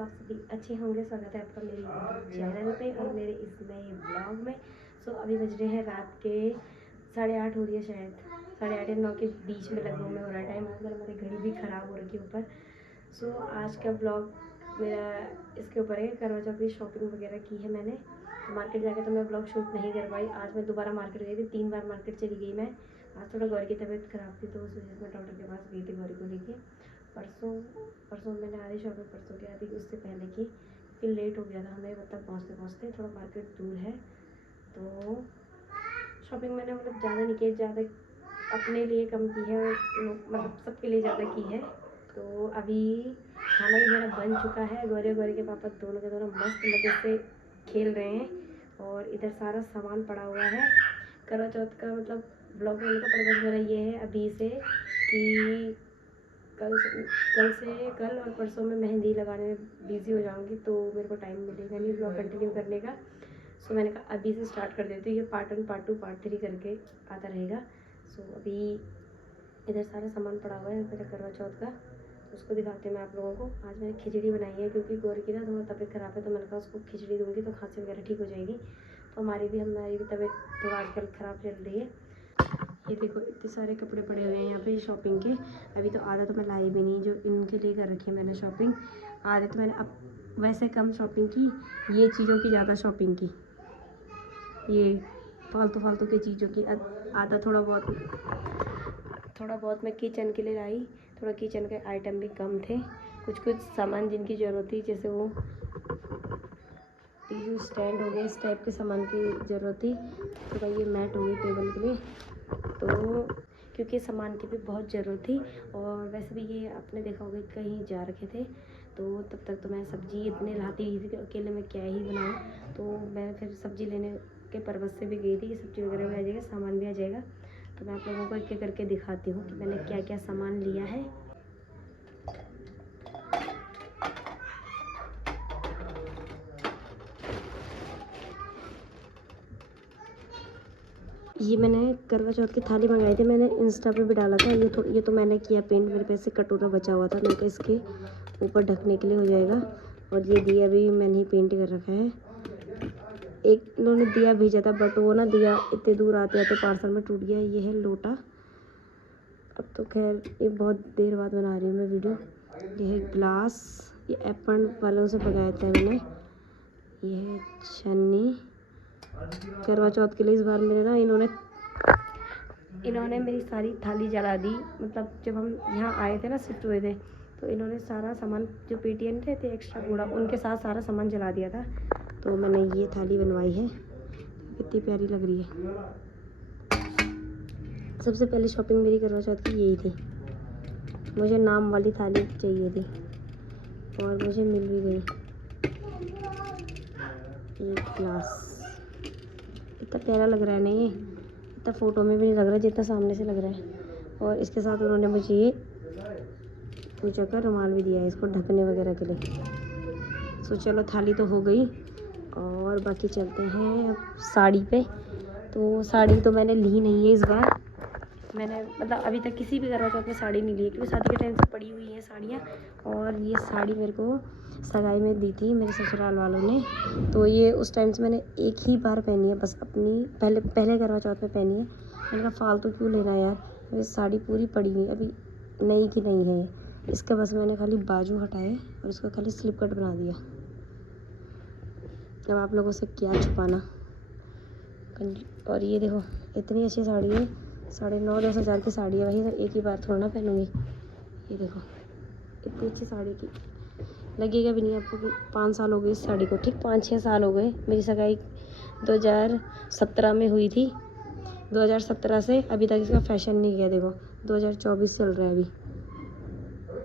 आप सभी अच्छे होंगे। स्वागत है आपका मेरे यूट्यूब चैनल पे और मेरे इस नए ब्लॉग में। सो अभी बज रहे हैं रात के 8:30 हो रही है, शायद 8:30 या 9 के बीच में लगभग में हो रहा है टाइम। आजकल हमारी घड़ी भी ख़राब हो रखी है ऊपर। सो आज का ब्लॉग मेरा इसके ऊपर है, करवा चौथ की शॉपिंग वगैरह की है मैंने। तो मार्केट जाके तो मैं ब्लॉग शूट नहीं कर पाई। आज मैं दोबारा मार्केट गई थी, 3 बार मार्केट चली गई मैं। आज थोड़ा गौरी की तबीयत ख़राब थी तो उस वजह से मैं डॉक्टर के पास गई थी गौरी को लेके। परसों मैंने आधी शॉपिंग परसों की आधी उससे पहले की, फिर लेट हो गया था हमें, मतलब पहुँचते पहुँचते। थोड़ा मार्केट दूर है तो शॉपिंग मैंने मतलब ज़्यादा नहीं की, ज़्यादा अपने लिए कम की है और मतलब सबके लिए ज़्यादा की है। तो अभी खाना भी मेरा बन चुका है। गौरी के पापा दोनों के दोनों मस्त मज़े से खेल रहे हैं और इधर सारा सामान पड़ा हुआ है। करवा चौथ का मतलब ब्लॉग बनाने का पर्पज़ मेरा ये है अभी से कि कल और परसों में मेहंदी लगाने में बिज़ी हो जाऊंगी तो मेरे को टाइम मिलेगा नहीं ब्लॉग कंटिन्यू करने का। सो मैंने कहा अभी से स्टार्ट कर देती हूँ। ये पार्ट 1 पार्ट 2 पार्ट 3 करके आता रहेगा। सो अभी इधर सारा सामान पड़ा हुआ है मेरा करवा चौथ का, तो उसको दिखाते हैं मैं आप लोगों को। आज मैंने खिचड़ी बनाई है क्योंकि गौरी की ना थोड़ा तबीयत ख़राब है, तो मैंने कहा उसको खिचड़ी दूँगी तो खांसी वगैरह ठीक हो जाएगी। तो हमारी भी तबीयत थोड़ा आजकल ख़राब चल रही है। ये देखो इतने सारे कपड़े पड़े हुए हैं यहाँ पे शॉपिंग के। अभी तो आधा तो मैं लाई भी नहीं, जो इनके लिए कर रखी है मैंने शॉपिंग। आधे तो मैंने अब वैसे कम शॉपिंग की, ये चीज़ों की ज़्यादा शॉपिंग की, ये फालतू की चीज़ों की। आधा थोड़ा बहुत मैं किचन के लिए लाई। थोड़ा किचन के आइटम भी कम थे, कुछ सामान जिनकी ज़रूरत थी, जैसे वो टिश्यू स्टैंड हो गया, इस टाइप के सामान की ज़रूरत थी। थोड़ा ये मैट हो गई टेबल के लिए, तो क्योंकि सामान की भी बहुत ज़रूरत थी। और वैसे भी ये आपने देखा होगा कहीं जा रखे थे, तो तब तक तो मैं सब्ज़ी इतने लाती ही थी कि अकेले मैं क्या ही बनाऊँ। तो मैं फिर सब्ज़ी लेने के पर्पज़ से भी गई थी कि सब्ज़ी वगैरह भी आ जाएगा, सामान भी आ जाएगा। तो मैं आप लोगों को एक एक करके दिखाती हूँ कि मैंने क्या क्या सामान लिया है। ये मैंने करवा चौथ की थाली मंगाई थी, मैंने इंस्टा पे भी डाला था। ये तो मैंने किया पेंट, मेरे पास से कटोरा बचा हुआ था, मैंने कहा इसके ऊपर ढकने के लिए हो जाएगा। और ये दिया भी मैंने ही पेंट कर रखा है। एक इन्होंने दिया भेजा था बट वो ना दिया इतने दूर आते आते पार्सल में टूट गया। ये है लोटा। अब तो खैर ये बहुत देर बाद बना रही हूँ मैं वीडियो। ये है ग्लास, ये एप्पल वालों से मंगाया था मैंने। ये है छन्नी। करवा चौथ के लिए इस बार मेरे ना इन्होंने मेरी सारी थाली जला दी। मतलब जब हम यहाँ आए थे ना, शिफ्ट हुए थे, तो इन्होंने सारा सामान जो पेटीएम थे एक्स्ट्रा कूड़ा, उनके साथ सारा सामान जला दिया था। तो मैंने ये थाली बनवाई है, कितनी प्यारी लग रही है। सबसे पहले शॉपिंग मेरी करवा चौथ की यही थी। मुझे नाम वाली थाली चाहिए थी और मुझे मिल भी गई। ये ग्लास इतना प्यारा लग रहा है ना, ये इतना फ़ोटो में भी नहीं लग रहा जितना सामने से लग रहा है। और इसके साथ उन्होंने मुझे ये पूजा का रुमाल भी दिया है इसको ढकने वगैरह के लिए। सो चलो थाली तो हो गई और बाकी चलते हैं अब साड़ी पे। तो साड़ी तो मैंने ली नहीं है इस बार। मैंने मतलब अभी तक किसी भी करवा चौथ में साड़ी नहीं ली है, क्योंकि शादी के टाइम से पड़ी हुई हैं साड़ियाँ। और ये साड़ी मेरे को सगाई में दी थी मेरे ससुराल वालों ने, तो ये उस टाइम से मैंने एक ही बार पहनी है बस, अपनी पहले करवा चौथ में पहनी है। मैंने कहा फालतू क्यों लेना यार, ये साड़ी पूरी पड़ी हुई है अभी, नई की नई है ये। इसका बस मैंने खाली बाजू हटाए और इसको खाली स्लिप कट बना दिया। अब आप लोगों से क्या छुपाना। और ये देखो इतनी अच्छी साड़ी है, 9.5-10 हज़ार की साड़ी है, वही सब एक ही बार थोड़ा ना पहनूंगी। ये देखो इतनी अच्छी साड़ी की लगेगा भी नहीं आपको कि 5 साल हो गए इस साड़ी को, ठीक 5-6 साल हो गए। मेरी सगाई 2017 में हुई थी, 2017 से अभी तक इसका फैशन नहीं गया। देखो 2024 चल रहा है अभी,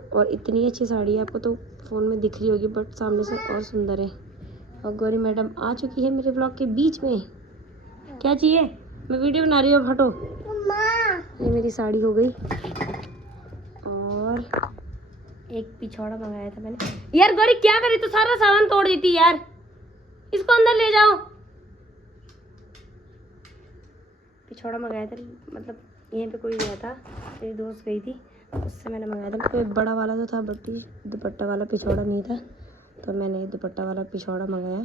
और इतनी अच्छी साड़ी है, आपको तो फ़ोन में दिख रही होगी बट सामने से और सुंदर है। और गौरी मैडम आ चुकी है मेरे ब्लॉग के बीच में। क्या चाहिए, मैं वीडियो बना रही हूँ, हटो। ये मेरी साड़ी हो गई। और एक पिछौड़ा मंगाया था मैंने। यार गौरी क्या करी, तो सारा सामान तोड़ देती यार, इसको अंदर ले जाओ। पिछौड़ा मंगाया था, मतलब यहीं पे कोई गया था, मेरी दोस्त गई थी, उससे मैंने मंगाया था। कोई बड़ा वाला तो था बट दुपट्टा वाला पिछौड़ा नहीं था, तो मैंने दुपट्टा वाला पिछौड़ा मंगाया,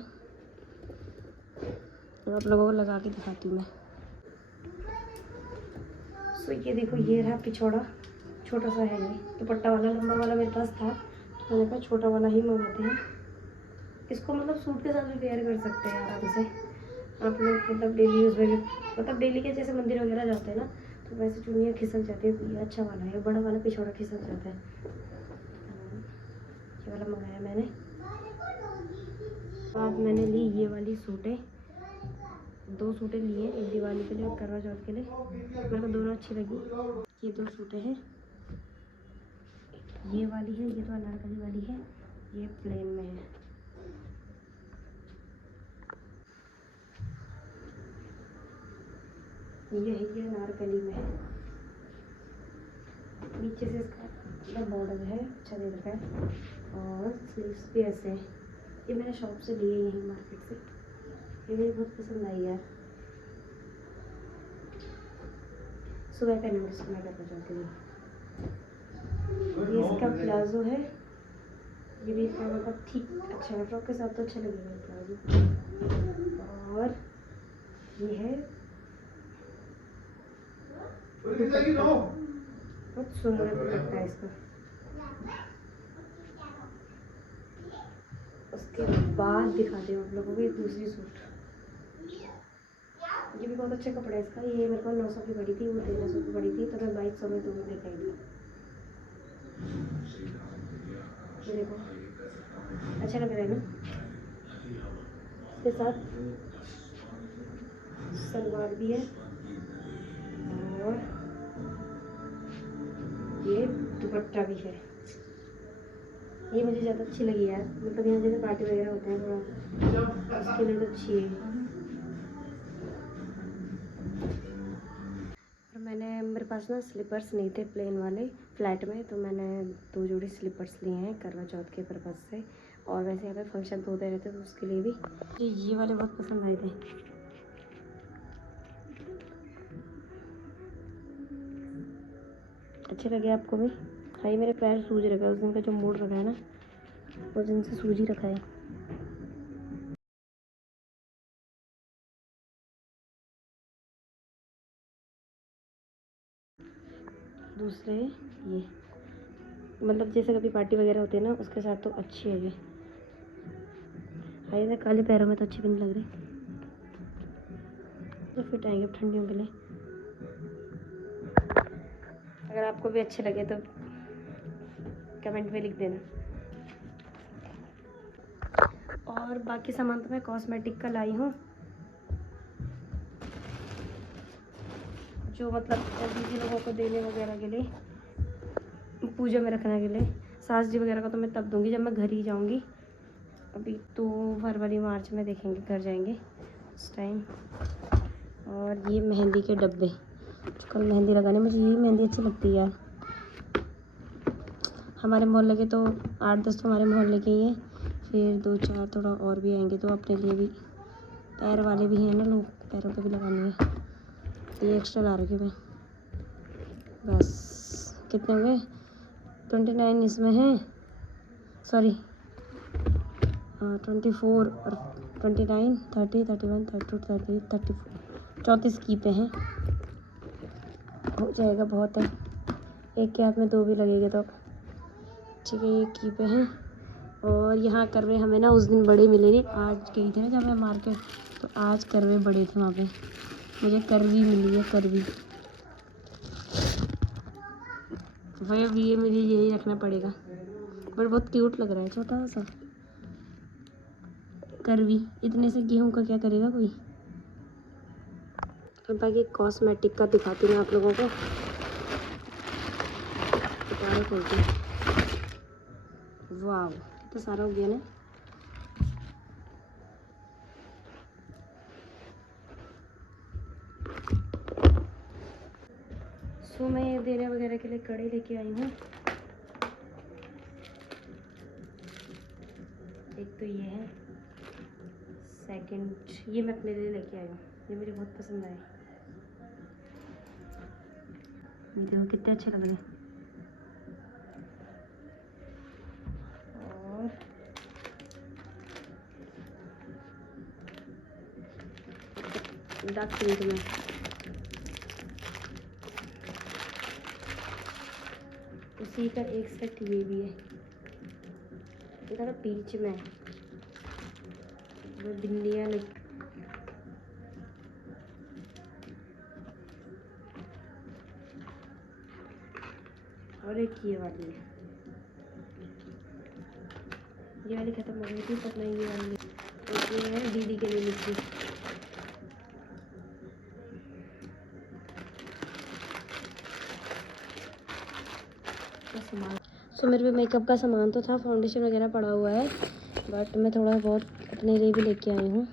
और आप लोगों को लगा के दिखाती हूँ मैं। सो ये देखो, ये रहा पिछौड़ा, छोटा सा है ये। दुपट्टा वाला लंबा वाला मेरे पास था, तो मैंने कहा छोटा वाला ही मंगाते हैं। इसको मतलब सूट के साथ भी वेयर कर सकते हैं आराम से आप लोग, मतलब डेली यूज़ में भी, मतलब डेली के जैसे मंदिर वगैरह जाते हैं ना, तो वैसे चुन्नियाँ खिसल जाती है। ये अच्छा वाला है, बड़ा वाला पिछौड़ा खिसल जाता है। ये वाला मंगाया मैंने। बाद मैंने ली ये वाली सूटें, 2 सूटें लिए, एक दिवाली के लिए और करवा चौथ के लिए। मेरे को दोनों अच्छी लगी। ये 2 सूटें हैं, ये वाली है, ये तो अनारकली वाली है, ये प्लेन में है। ये है, ये अनारकली में है। नीचे से इसका बॉर्डर है, अच्छा दे रखा है, और स्लीव्स भी ऐसे हैं। ये मैंने शॉप से लिए यहीं मार्केट से, ये मुझे बहुत पसंद आई यार। सुबह पहने मैं इसको, मैं करना चाहती हूँ। ये इसका प्लाजो है, ये भी इतना मतलब ठीक अच्छा है, फ्रॉक के साथ तो अच्छा लगेगा प्लाजो। और ये है बहुत सुंदर लगता है इसका। उसके बाद दिखाते हैं आप लोगों को एक दूसरी सूट। ये भी बहुत अच्छा कपड़ा है इसका। ये मेरे को 900 की पड़ी थी, वो 1300 की पड़ी थी, तो मैं 2200 में दो लेके आई थी। ये देखो, अच्छा लग रहा है ना। इसके साथ सलवार भी है, और ये दुपट्टा भी है। ये मुझे ज़्यादा अच्छी लगी यार, मतलब यहाँ जैसे पार्टी वगैरह होते हैं थोड़ा, उसके लिए तो अच्छी है। और मेरे पास ना स्लीपर्स नहीं थे प्लेन वाले फ्लैट में, तो मैंने 2 जोड़ी स्लीपर्स लिए हैं करवा चौथ के पर्पज़ से, और वैसे यहाँ पे फंक्शन तो होते रहते तो उसके लिए भी। ये वाले बहुत पसंद आए थे। अच्छे लगे आपको भी? हाँ, ये मेरे पैर सूज रखा है, उस दिन का जो मूड रखा है ना, उस दिन से सूज ही रखा है। दूसरे ये, मतलब जैसे कभी पार्टी वगैरह होती है ना, उसके साथ तो अच्छी है ये। हाँ, ये काले पैरों में तो अच्छी भी नहीं लग रही, तो फिट आएंगे अब ठंडियों के लिए। अगर आपको भी अच्छे लगे तो कमेंट में लिख देना। और बाकी सामान तो मैं कॉस्मेटिक का लाई हूँ, जो मतलब दीदी लोगों को देने वगैरह के लिए, पूजा में रखने के लिए। सास जी वगैरह का तो मैं तब दूंगी जब मैं घर ही जाऊंगी। अभी तो फरवरी मार्च में देखेंगे, घर जाएंगे उस टाइम। और ये मेहंदी के डब्बे, कल मेहंदी लगाने, मुझे ये मेहंदी अच्छी लगती है यार। हमारे मोहल्ले के तो 8-10 तो हमारे मोहल्ले के ही हैं, फिर 2-4 थोड़ा और भी आएंगे, तो अपने लिए भी पैर वाले भी हैं ना लोग, पैरों पे भी लगाने हैं। ये एक्स्ट्रा ला रखी मैं। बस कितने हो गए? 29 इसमें है, सॉरी 24 और 29, 30, 31, 32, 33, 34, 34 की पे हैं। हो जाएगा, बहुत है। एक के हाथ में 2 भी लगेगा तो ठीक है। ये की पे हैं। और यहाँ करवे हमें ना उस दिन बड़े मिले नहीं, आज गई थी ना जब मैं मार्केट, तो आज करवे बड़े थे वहाँ पे, मुझे करवी मिली है, करवी। भाई अब ये मुझे यही रखना पड़ेगा, बट बहुत क्यूट लग रहा है, छोटा सा करवी। इतने से गेहूं का क्या करेगा कोई। और बाकी कॉस्मेटिक का दिखाती हूँ आप लोगों को। वाह, तो सारा हो गया ना। सो मैं ये देने वगैरह के लिए कड़ी लेके आई हूँ। एक तो ये है, सेकंड ये मैं अपने लिए लेके आई हूँ, ये मुझे बहुत पसंद आया। देखो कितने अच्छे लग रहे हैं। और डार्क पिंक में। उसी का एक सेट ये भी है, ये थोड़ा पीच में है, वो बिंदियाँ लग। और एक ये वाली है, ये वाली ख़त्म हो गई थी तब मैं ये वाली। एक ये है दीदी के लिए लिखी। सामान सो मेरे पे मेकअप का सामान तो था, फाउंडेशन वगैरह पड़ा हुआ है, बट मैं थोड़ा बहुत अपने लिए भी लेके आई हूँ।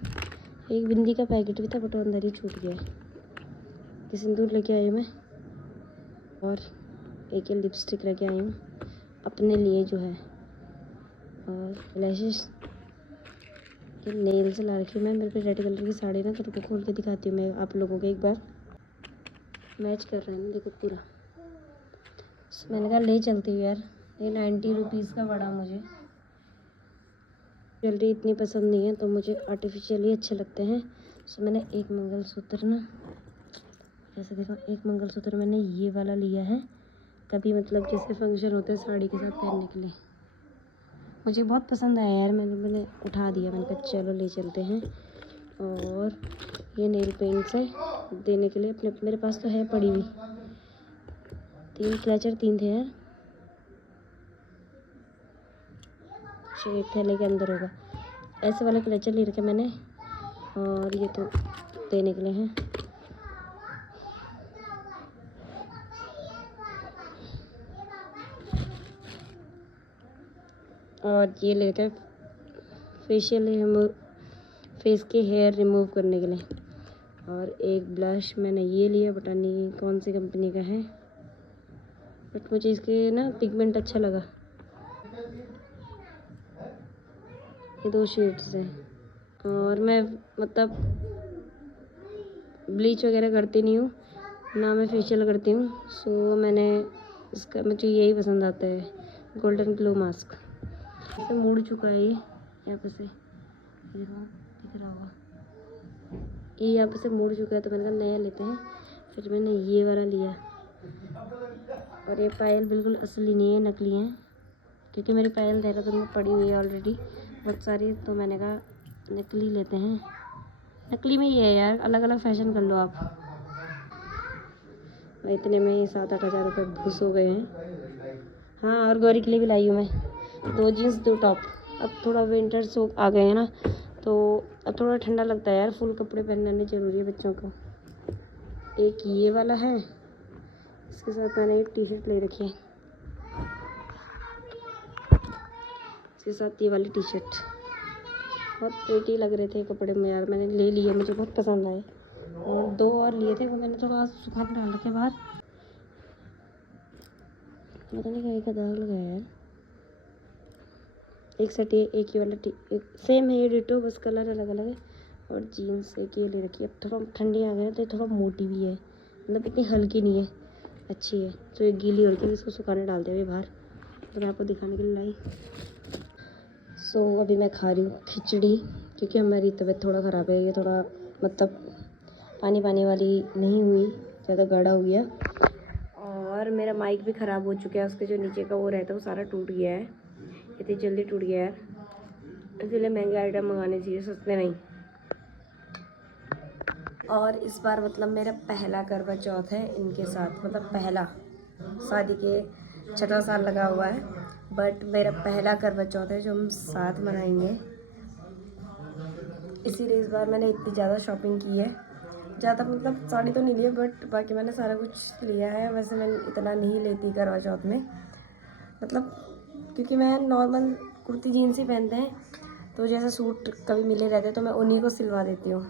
एक बिंदी का पैकेट भी था बट वो अंदर ही छूट गया। ये सिंदूर लेके आई हूँ मैं, और एक ये लिपस्टिक लेके आई हूँ अपने लिए जो है, और लैशेस के नेल्स ला रखी हूँ मैं। मेरे पे रेड कलर की साड़ी ना, तो उनको खोल के दिखाती हूँ मैं आप लोगों को। एक बार मैच कर रहे हैं ना, देखो पूरा। मैंने कहा ले चलती हूँ यार, ये 90 रुपीज़ का पड़ा मुझे। ज्वेलरी इतनी पसंद नहीं है तो मुझे आर्टिफिशियल ही अच्छे लगते हैं। सो मैंने एक मंगलसूत्र ना, ऐसे देखो, एक मंगलसूत्र मैंने ये वाला लिया है, कभी मतलब जैसे फंक्शन होते हैं साड़ी के साथ पहनने के लिए। मुझे बहुत पसंद आया यार, मैंने उठा दिया, मैंने कहा चलो ले चलते हैं। और ये नेल पेंट्स है देने के लिए अपने, मेरे पास तो है पड़ी हुई। 3 क्लचर 3 थे यार, एक थैले के अंदर होगा। ऐसे वाले क्लचर ले रखे मैंने, और ये तो देने के लिए हैं। और ये ले रखा है फेशियल फेस के हेयर रिमूव करने के लिए। और एक ब्लश मैंने ये लिया, पता नहीं कौन सी कंपनी का है, बट मुझे इसके ना पिगमेंट अच्छा लगा। ये 2 शेड्स हैं, और मैं मतलब ब्लीच वगैरह करती नहीं हूँ ना, मैं फेशियल करती हूँ। सो मैंने इसका, मुझे यही पसंद आता है, गोल्डन ग्लो मास्क। इसे मुड़ चुका है ये यहाँ पे से, देखो दिख रहा होगा, ये यहाँ पे से मुड़ चुका है, तो मैंने कहा नया लेते हैं। फिर मैंने ये वाला लिया। और ये पायल बिल्कुल असली नहीं है, नकली है, क्योंकि मेरी पायल देहरादून में पड़ी हुई है ऑलरेडी बहुत सारी, तो मैंने कहा नकली लेते हैं। नकली में ये है यार, अलग अलग फैशन कर लो आप। इतने में 7-8 हज़ार रुपये घुस हो गए हैं। हाँ, और गौरी के लिए भी लाई हूँ मैं 2 जीन्स 2 टॉप। अब थोड़ा विंटर सो आ गए हैं ना, तो अब थोड़ा ठंडा लगता है यार, फुल कपड़े पहनने ज़रूरी है बच्चों को। एक ये वाला है, इसके साथ मैंने एक टी शर्ट ले रखी है, इसके साथ ये वाली टी शर्ट। बहुत प्रिटी लग रहे थे कपड़े में यार, मैंने ले लिए, मुझे बहुत पसंद आए। और 2 और लिए थे, वो मैंने थोड़ा सुखाने डाल रखे बाहर, पता नहीं कहीं का दाग लगा है यार। एक सेट ये, एक ही वाला सेम है ये डिटो, बस कलर अलग अलग है। और जीन्स एक ये ले रखी है। अब थोड़ा ठंडी आ गई तो थोड़ा मोटी भी है, मतलब इतनी हल्की नहीं है, अच्छी है। तो ये गीली हो रही थी, इसको सुखाने डाल दिया अभी बाहर, तो मैं आपको दिखाने के लिए लाई। सो अभी मैं खा रही हूँ खिचड़ी, क्योंकि हमारी तबीयत थोड़ा ख़राब है। ये थोड़ा मतलब पानी पानी वाली नहीं हुई, ज़्यादा गाढ़ा हो गया। और मेरा माइक भी ख़राब हो चुका है, उसके जो नीचे का वो रहता है वो सारा टूट गया है, इतनी जल्दी टूट गया है। इसलिए महंगे आइटम मंगाने चाहिए, सस्ते नहीं। और इस बार मतलब मेरा पहला करवा चौथ है इनके साथ, मतलब पहला, शादी के 6वां साल लगा हुआ है, बट मेरा पहला करवा चौथ है जो हम साथ मनाएंगे। इसीलिए इस बार मैंने इतनी ज़्यादा शॉपिंग की है। ज़्यादा मतलब साड़ी तो नहीं ली है, बट बाकी मैंने सारा कुछ लिया है। वैसे मैं इतना नहीं लेती करवा चौथ में, मतलब क्योंकि मैं नॉर्मल कुर्ती जीन्स ही पहनते हैं, तो जैसे सूट कभी मिले रहते हैं तो मैं उन्हीं को सिलवा देती हूँ।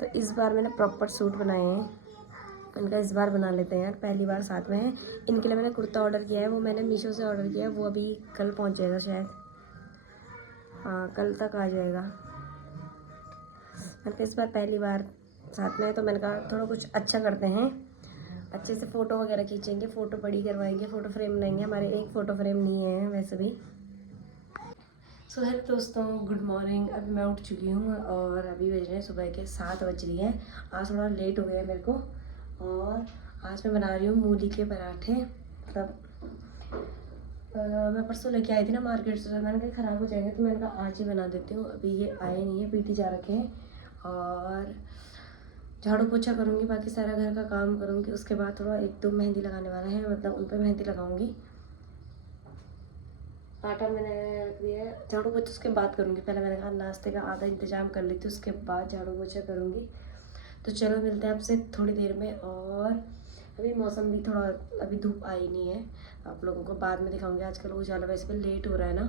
तो इस बार मैंने प्रॉपर सूट बनाए हैं, उनका इस बार बना लेते हैं यार, पहली बार साथ में है। इनके लिए मैंने कुर्ता ऑर्डर किया है, वो मैंने मीशो से ऑर्डर किया है, वो अभी कल पहुँच जाएगा शायद, हाँ कल तक आ जाएगा। मैंने इस बार पहली बार साथ में है, तो मैंने कहा थोड़ा कुछ अच्छा करते हैं, अच्छे से फ़ोटो वगैरह खींचेंगे, फ़ोटो बड़ी करवाएंगे, फ़ोटो फ्रेम बनाएंगे। हमारे एक फ़ोटो फ्रेम नहीं है वैसे भी, सो हेलो दोस्तों, गुड मॉर्निंग। अभी मैं उठ चुकी हूँ और अभी बज रहे हैं सुबह के 7 बज रही हैं। आज थोड़ा लेट हो गया है मेरे को। और आज मैं बना रही हूँ मूली के पराठे। मतलब मैं परसों लेके आई थी ना मार्केट से, मैंने कहा ख़राब हो जाएंगे तो मैंने कहा आज ही बना देती हूँ। अभी ये आए नहीं है, पीटी जा रखे हैं। और झाड़ू पोछा करूँगी, बाकी सारा घर का काम करूँगी। उसके बाद थोड़ा 1-2 मेहंदी लगाने वाला है, मतलब उन पर मेहंदी लगाऊँगी। आटा मैंने रख दिया है, झाड़ू पोछा उसके बाद करूँगी। पहले मैंने कहा नाश्ते का आधा इंतजाम कर लेती हूँ, उसके बाद झाड़ू पोछा करूँगी। तो चलो मिलते हैं आपसे थोड़ी देर में। और अभी मौसम भी थोड़ा, अभी धूप आई नहीं है, आप लोगों को बाद में दिखाऊंगी। आजकल उजाला वैसे भी लेट हो रहा है ना,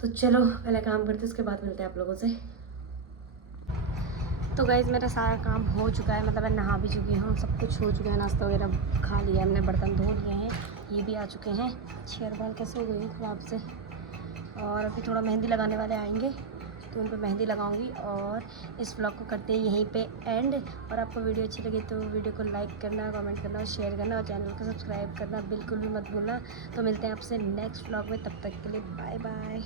तो चलो पहले काम करते हैं, उसके बाद मिलते हैं आप लोगों से। तो गाइस मेरा सारा काम हो चुका है, मतलब मैं नहा भी चुकी हूँ, सब कुछ हो चुका है, नाश्ता वगैरह खा लिया हमने, बर्तन धो लिए हैं, ये भी आ चुके हैं। शेरवाल कैसे हो गई ख़राब से। और अभी थोड़ा मेहंदी लगाने वाले आएंगे तो उन पर मेहंदी लगाऊंगी। और इस व्लॉग को करते हैं यहीं पे एंड। और आपको वीडियो अच्छी लगी तो वीडियो को लाइक करना, कमेंट करना और शेयर करना, और चैनल को सब्सक्राइब करना बिल्कुल भी मत भूलना। तो मिलते हैं आपसे नेक्स्ट व्लॉग में, तब तक के लिए बाय बाय।